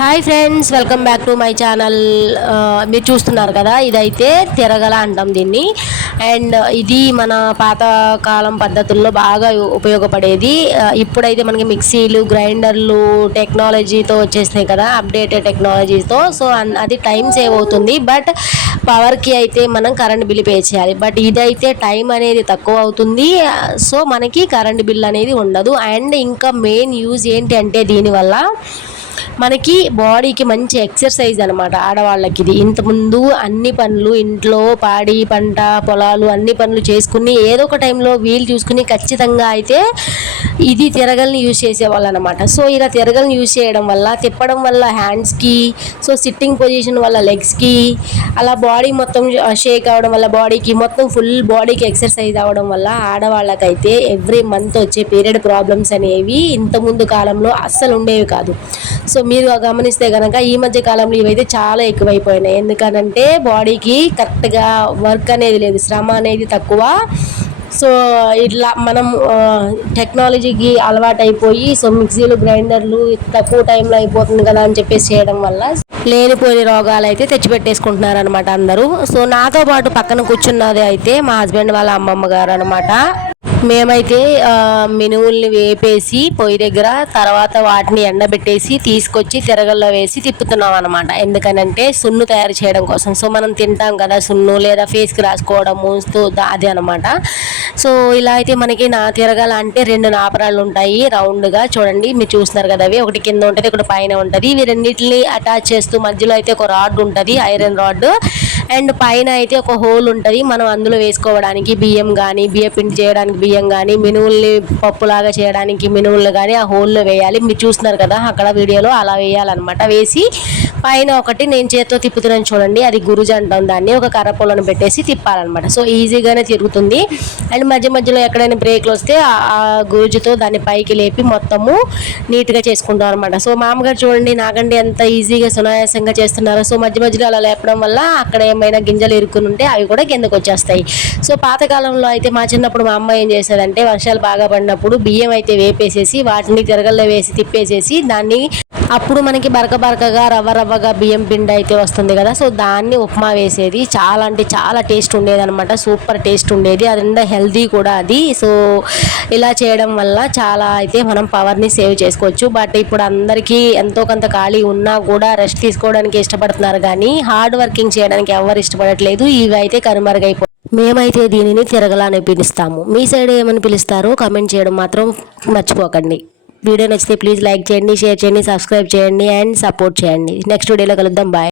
Hi friends welcome back to my channel. మీరు చూస్తున్నారు కదా ఇదైతే తిరగల అంటాం దీన్ని. అండ్ ఇది మన పాతకాలం పద్ధతుల్లో బాగా ఉపయోగపడేది. ఇప్పుడైతే మనకి మిక్సీలు గ్రైండర్లు టెక్నాలజీతో వచ్చేసినాయి కదా అప్డేటెడ్ టెక్నాలజీతో. సో అన్- అది టైం సేవ్ అవుతుంది. బట్ పవర్కి అయితే మనం కరెంట్ బిల్ పే చేయాలి. బట్ ఇదైతే టైం అనేది తక్కువ అవుతుంది. సో మనకి కరెంట్ బిల్ అనేది ఉండదు. అండ్ ఇంకా మెయిన్ యూజ్ ఏంటి అంటే దీనివల్ల మనకి బాడీకి మంచి ఎక్సర్సైజ్ అనమాట ఆడవాళ్ళకి ఇది. ఇంతకుముందు అన్ని పనులు ఇంట్లో పాడి పంట పొలాలు అన్ని పనులు చేసుకుని ఏదో ఒక టైంలో వీలు చూసుకుని ఖచ్చితంగా అయితే ఇది తిరగల్ని యూజ్ చేసేవాళ్ళు అనమాట సో ఇలా తిరగల్ని యూజ్ చేయడం వల్ల తిప్పడం వల్ల హ్యాండ్స్కి సో సిట్టింగ్ పొజిషన్ వల్ల లెగ్స్కి అలా బాడీ మొత్తం షేక్ అవ్వడం వల్ల బాడీకి మొత్తం ఫుల్ బాడీకి ఎక్సర్సైజ్ అవ్వడం వల్ల ఆడవాళ్ళకైతే ఎవ్రీ మంత్ వచ్చే పీరియడ్ ప్రాబ్లమ్స్ అనేవి ఇంతకుముందు కాలంలో అస్సలు ఉండేవి కాదు. సో మీరు గమనిస్తే కనుక ఈ మధ్య కాలంలో ఇవైతే చాలా ఎక్కువైపోయినాయి. ఎందుకనంటే బాడీకి కరెక్ట్గా వర్క్ అనేది లేదు శ్రమ అనేది తక్కువ. సో ఇట్లా మనం టెక్నాలజీకి అలవాటు అయిపోయి సో మిక్సీలు గ్రైండర్లు తక్కువ టైంలో అయిపోతుంది కదా అని చెప్పేసి చేయడం వల్ల లేనిపోయిన రోగాలు అయితే తెచ్చిపెట్టేసుకుంటున్నారు అనమాట అందరూ. సో నాతో పాటు పక్కన కూర్చున్నది అయితే మా హస్బెండ్ వాళ్ళ అమ్మమ్మ గారు అనమాట మేమైతే మినువుల్ని వేపేసి పొయ్యి దగ్గర తర్వాత వాటిని ఎండబెట్టేసి తీసుకొచ్చి తిరగల్లో వేసి తిప్పుతున్నాం అనమాట ఎందుకనంటే సున్ను తయారు చేయడం కోసం. సో మనం తింటాం కదా సున్ను లేదా ఫేస్కి రాసుకోవడము మూస్తూ అది అనమాట సో ఇలా అయితే మనకి నా తిరగాల అంటే రెండు నాపరాలు ఉంటాయి. రౌండ్గా చూడండి మీరు చూస్తున్నారు కదా అవి. ఒకటి కింద ఉంటుంది ఒకటి పైన ఉంటుంది. ఇవి రెండింటిని అటాచ్ చేస్తూ మధ్యలో అయితే ఒక రాడ్ ఉంటుంది ఐరన్ రాడ్ అండ్ పైన అయితే ఒక హోల్ ఉంటుంది. మనం అందులో వేసుకోవడానికి బియ్యం కానీ బియ్య పిండి చేయడానికి బియ్యం కానీ మినువుల్ని పప్పులాగా చేయడానికి మినువులు కానీ ఆ హోల్లో వేయాలి. మీరు చూస్తున్నారు కదా అక్కడ వీడియోలో అలా వేయాలన్నమాట. వేసి పైన ఒకటి నేను చేత్తో తిప్పుతున్నాను చూడండి. అది గురుజ అంటాం దాన్ని. ఒక కర్ర పొలను పెట్టేసి తిప్పాలన్నమాట. సో ఈజీగానే తిరుగుతుంది. అండ్ మధ్య మధ్యలో ఎక్కడైనా బ్రేక్లు వస్తే ఆ- గురుజుతో దాన్ని పైకి లేపి మొత్తము నీట్గా చేసుకుంటాం అనమాట సో మామగారు చూడండి నాకండి ఎంత ఈజీగా సునాయాసంగా చేస్తున్నారో. సో మధ్య మధ్యలో అలా లేపడం వల్ల అక్కడ ఏమైనా గింజలు ఇరుక్కుని ఉంటే అవి కూడా కిందకు వచ్చేస్తాయి. సో పాతకాలంలో అయితే మా చిన్నప్పుడు మా అమ్మ ఏం చేసేదంటే వర్షాలు బాగా పడినప్పుడు బియ్యం అయితే వేపేసేసి వాటిని తిరగల్లో వేసి తిప్పేసేసి దాన్ని అప్పుడు మనకి బరక బరకగా రవ్వ రవ్వగా బియ్యం పిండి అయితే వస్తుంది కదా. సో దాన్ని ఉప్మా వేసేది. చాలా అంటే చాలా టేస్ట్ ఉండేది అనమాట సూపర్ టేస్ట్ ఉండేది. అది హెల్దీ కూడా అది. సో ఇలా చేయడం వల్ల చాలా అయితే మనం పవర్ని సేవ్ చేసుకోవచ్చు. బట్ ఇప్పుడు అందరికీ ఎంతో కొంత ఖాళీ ఉన్నా కూడా రెస్ట్ తీసుకోవడానికి ఇష్టపడుతున్నారు కానీ హార్డ్ వర్కింగ్ చేయడానికి ఎవరు ఇష్టపడట్లేదు. ఇవి అయితే కనుమరుగైపో మేమైతే దీనిని తిరగలానే పిలుస్తాము. మీ సైడ్ ఏమని పిలుస్తారో కమెంట్ చేయడం మాత్రం మర్చిపోకండి. వీడియో నచ్చితే ప్లీజ్ లైక్ చేయండి షేర్ చేయండి సబ్స్క్రైబ్ చేయండి అండ్ సపోర్ట్ చేయండి. నెక్స్ట్ వీడియోలో కలుద్దాం బాయ్.